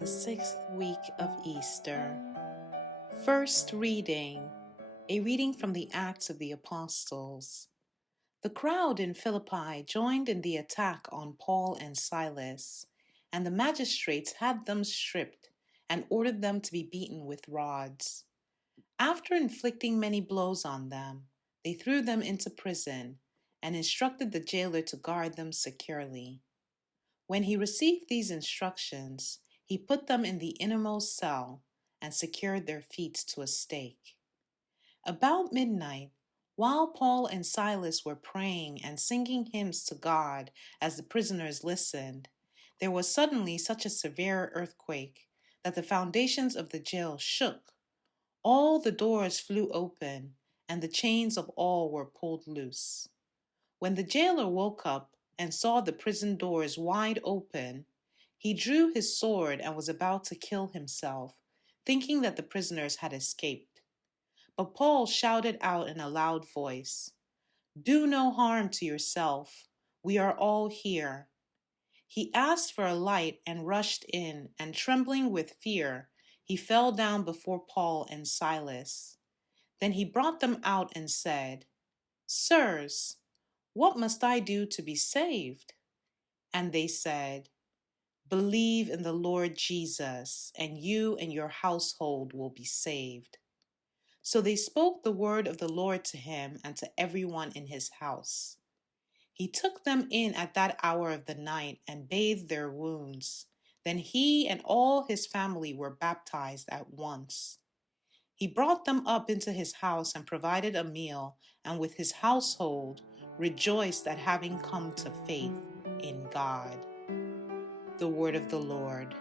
the 6th week of Easter. First reading, a reading from the Acts of the Apostles. The crowd in Philippi joined in the attack on Paul and Silas, and the magistrates had them stripped and ordered them to be beaten with rods. After inflicting many blows on them, they threw them into prison and instructed the jailer to guard them securely. When he received these instructions, he put them in the innermost cell and secured their feet to a stake. About midnight, while Paul and Silas were praying and singing hymns to God as the prisoners listened, there was suddenly such a severe earthquake that the foundations of the jail shook. All the doors flew open, and the chains of all were pulled loose. When the jailer woke up and saw the prison doors wide open, he drew his sword and was about to kill himself, thinking that the prisoners had escaped. But Paul shouted out in a loud voice, "Do no harm to yourself. We are all here." He asked for a light and rushed in, and trembling with fear, he fell down before Paul and Silas. Then he brought them out and said, "Sirs, what must I do to be saved?" And they said, "Believe in the Lord Jesus, and you and your household will be saved." So they spoke the word of the Lord to him and to everyone in his house. He took them in at that hour of the night and bathed their wounds. Then he and all his family were baptized at once. He brought them up into his house and provided a meal, and with his household rejoiced at having come to faith in God. The word of the Lord.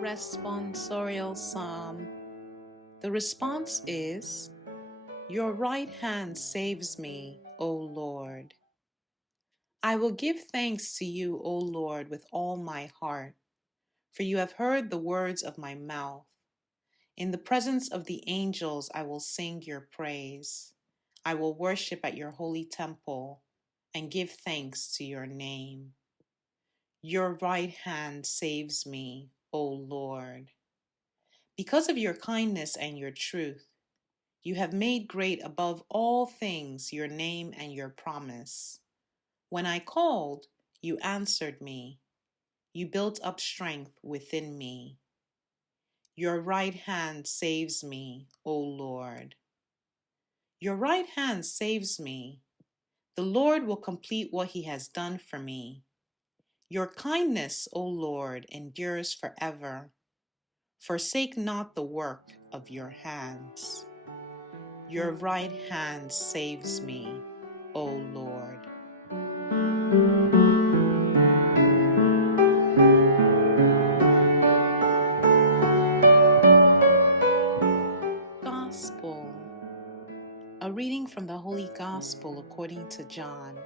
Responsorial Psalm. The response is, "Your right hand saves me, O Lord." I will give thanks to you, O Lord, with all my heart, for you have heard the words of my mouth. In the presence of the angels I will sing your praise. I will worship at your holy temple and give thanks to your name. Your right hand saves me, O Lord. Because of your kindness and your truth, you have made great above all things your name and your promise. When I called, you answered me. You built up strength within me. Your right hand saves me, O Lord. Your right hand saves me. The Lord will complete what he has done for me. Your kindness, O Lord, endures forever. Forsake not the work of your hands. Your right hand saves me, O Lord. Gospel. A reading from the Holy Gospel according to John.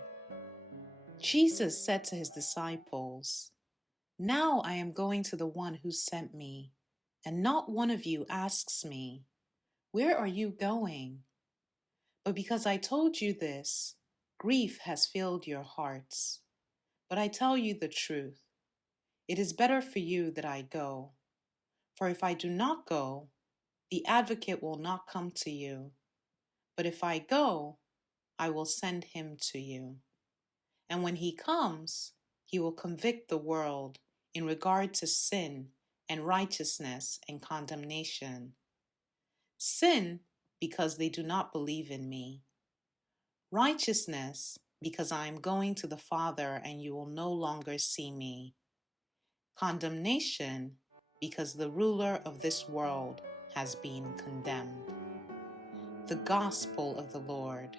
Jesus said to his disciples, "Now I am going to the one who sent me, and not one of you asks me, 'Where are you going?' But because I told you this, grief has filled your hearts. But I tell you the truth. It is better for you that I go. For if I do not go, the advocate will not come to you. But if I go, I will send him to you. And when he comes, he will convict the world in regard to sin and righteousness and condemnation. Sin, because they do not believe in me. Righteousness, because I am going to the Father and you will no longer see me. Condemnation, because the ruler of this world has been condemned. The Gospel of the Lord.